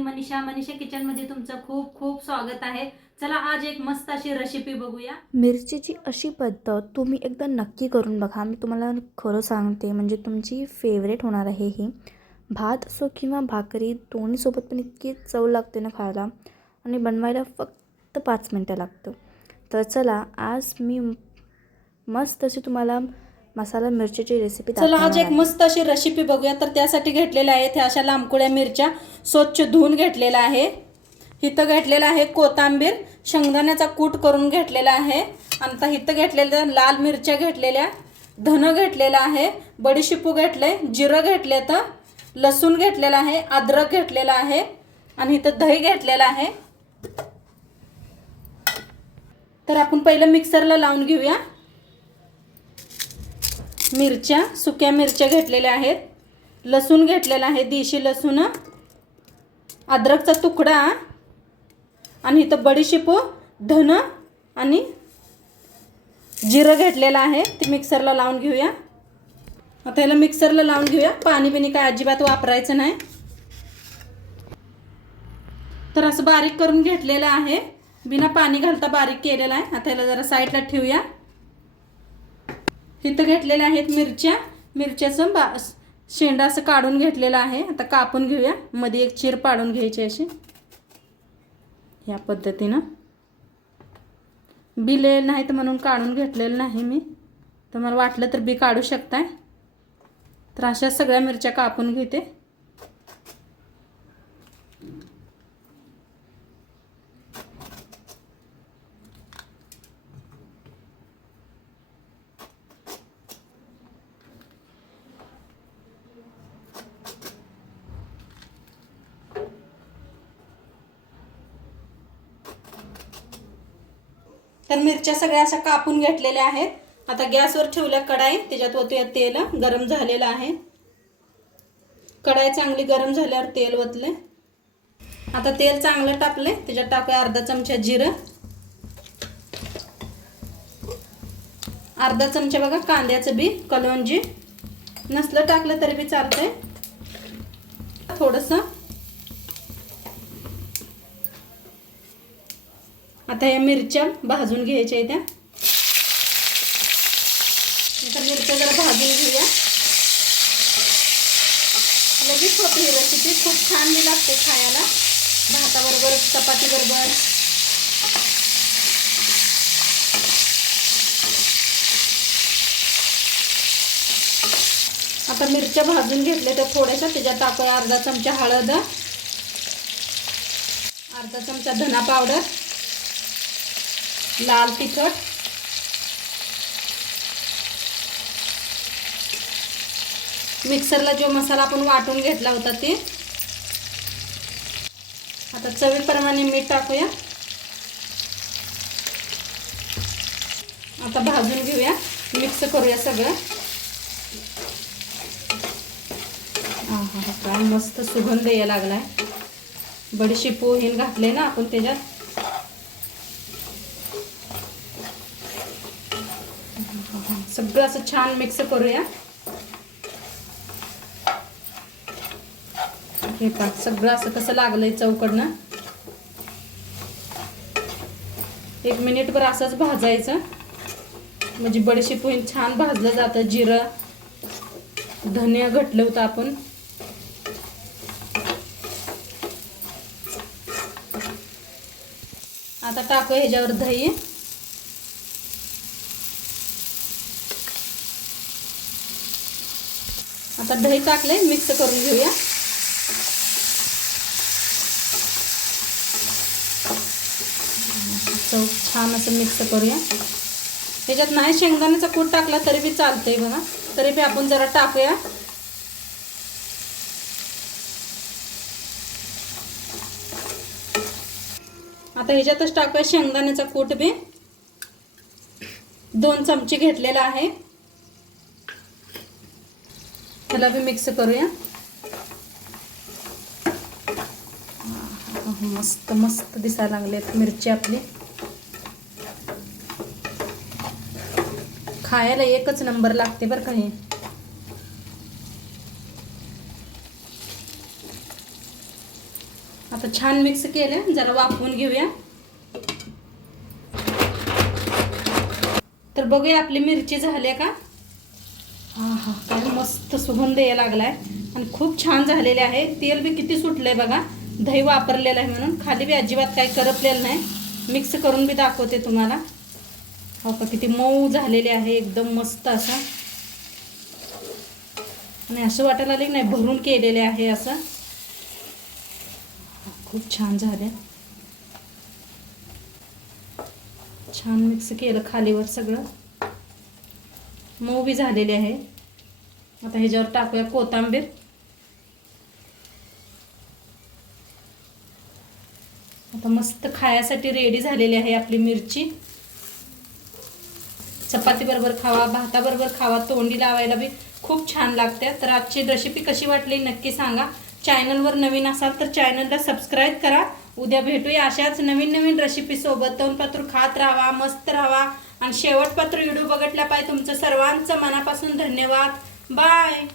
मी मनीषा किचनमध्ये तुमचं खूप खूप स्वागत आहे। चला आज एक मस्त अशी रेसिपी बघूया। मिरचीची अशी पद्धत तुम्ही एकदा नक्की करून बघा। मी तुम्हाला खरं सांगते, म्हणजे तुमची फेवरेट होणार आहे ही। भात असो किंवा भाकरी दोन्हीसोबत पण इतकी चव लागते ना खायला, आणि बनवायला फक्त 5 मिनटं लागतं। तर चला आज मी मस्त अशी तुम्हाला मसाला मिरचीची रेसिपी चला दाखवणार आज एक आहे। मस्त अशी रेसिपी बघूया। तर त्यासाठी घेतलेल्या आहेत ह्या अशा लांबकुळ्या मिरच्या, स्वच्छ धुवून घेतलेला आहे। इथं घेतलेला आहे कोथिंबीर, शेंगदाण्याचा कूट करून घेतलेला आहे। आता इथं घेतलेल्या लाल मिरच्या घेतलेल्या, धन घेतलेला आहे, बडीशेपू घेतले, जिरं घेतले, तर लसूण घेतलेला आहे, अद्रक घेतलेला आहे, आणि इथं दही घेतलेला आहे। तर आपण पहिलं मिक्सरला लावून घेऊया। मिरच्या, सुक्या मिरच्या घेतलेल्या आहेत, लसूण घेतलेला आहे, देशी लसूण, अद्रकचा तुकडा, आणि इथं बडीशेपू, धन आणि जिरं घेतलेलं आहे। ते मिक्सरला लावून घेऊया। आता याला मिक्सरला लावून घेऊया। पाणी बिनी काय अजिबात वापरायचं नाही। तर असं बारीक करून घेतलेलं आहे, बिना पाणी घालता बारीक केलेलं आहे। आता याला जरा साईडला ठेवूया। इथं घेतलेल्या आहेत मिरच्या, मिरच्याचं शेंडा असं काढून घेतलेला आहे। आता कापून घेऊया, मध्ये एक चीर पाडून घ्यायची अशी, या पद्धतीनं। बी लेलं नाहीत म्हणून काढून घेतलेलं नाही मी, तर मला वाटलं तर बी काढू शकताय। तर अशा सगळ्या मिरच्या कापून घेते। तर मिरच्या सगळ्या अशा कापून घेतलेल्या आहेत। आता गॅसवर ठेवल्या कढाई, त्याच्यात ओतूया तेल। गरम झालेलं आहे, कढाई चांगली गरम झाल्यावर तेल ओतले। आता तेल चांगलं टाकले, त्याच्यात टाकूया अर्धा चमचा जिरं, अर्धा चमचा बघा कांद्याचं बी, कलौंजी, नसलं टाकलं तरी बी चालतंय। थोडंसं आता या मिरच्या भाजून घ्यायच्या आहेत। आता मिरच्या जरा भाजून घेऊया। लगेच होते ही रेसिपी, खूप छान बी लागते खायला, भाताबरोबर, चपातीबरोबर। आता मिरच्या भाजून घेतल्या तर थोड्याशा त्याच्यात टाकूया अर्धा चमचा हळद, अर्धा चमचा धना पावडर, लाल तिखट, मिक्सरला जो मसाला आपण वाटून घेतला होता ते। आता चवीप्रमाणे मीठ टाकूया। आता भाजून घेऊया, मिक्स करूया सगळं। काय मस्त सुगंध यायला लागलाय। बडीशेपू हे घातले ना आपण त्याच्यात। सगळं असं छान मिक्स करूया। हे पहा सगळं असं कसं लागलंय चौकडनं। 1 मिनिटभर असंच भाजायचं, म्हणजे बडीशेपू छान भाजलं जातं। जिरं, धनिया घातलं होतं आपण। आता टाकूया ह्याच्यावर दही, आता दही टाकले, मिक्स करून घेऊया। चव छान असं मिक्स करूया। ह्याच्यात नाही शेंगदाण्याचा कूट टाकला तरी बी चालतंय बघा, तरी बी आपण जरा टाकूया। आता ह्याच्यातच टाकूया शेंगदाण्याचा कूट बी, 2 चमचे घेतलेला आहे। त्याला बी मिक्स करूया। मस्त मस्त दिसायला लागलेत मिरची आपली, खायला एकच नंबर लागते बरं का हे। आता छान मिक्स केलं, जरा वाफवून घेऊया. तर बघूया आपली मिरची झाली का. हा हा, काय मस्त सुगंध यायला लागलाय आणि खूप छान झालेले आहे. तेल बी किती सुटलंय बघा, दही वापरलेलं आहे म्हणून. खाली बी अजिबात काही करपलेलं नाही. मिक्स करून बी दाखवते तुम्हाला. हो का, किती मऊ झालेले आहे, एकदम मस्त असं. आणि असं वाटायला लागलं नाही भरून केलेले आहे असं. खूप छान झाले. छान मिक्स केलं खालीवर सगळं, मऊ बी झालेले आहे. आता ह्याच्यावर टाकूया कोथिंबीर. आता मस्त खाण्यासाठी रेडी झालेली आहे आपली मिरची. चपाती बरोबर खावा, भाताबरोबर खावा, तोंडी लावायला बी खूप छान लागते. तर आजची रेसिपी कशी वाटली नक्की सांगा. चॅनलवर नवीन असाल तर चॅनलला सबस्क्राईब करा. उद्या भेटूया अशाच नवीन नवीन रेसिपी सोबत. तोंडपात्र खात राहा, मस्त राहा आणि शेवटपात्र व्हिडिओ बघितल्या पाहिजे. तुमचं सर्वांचं मनापासून धन्यवाद. बाय.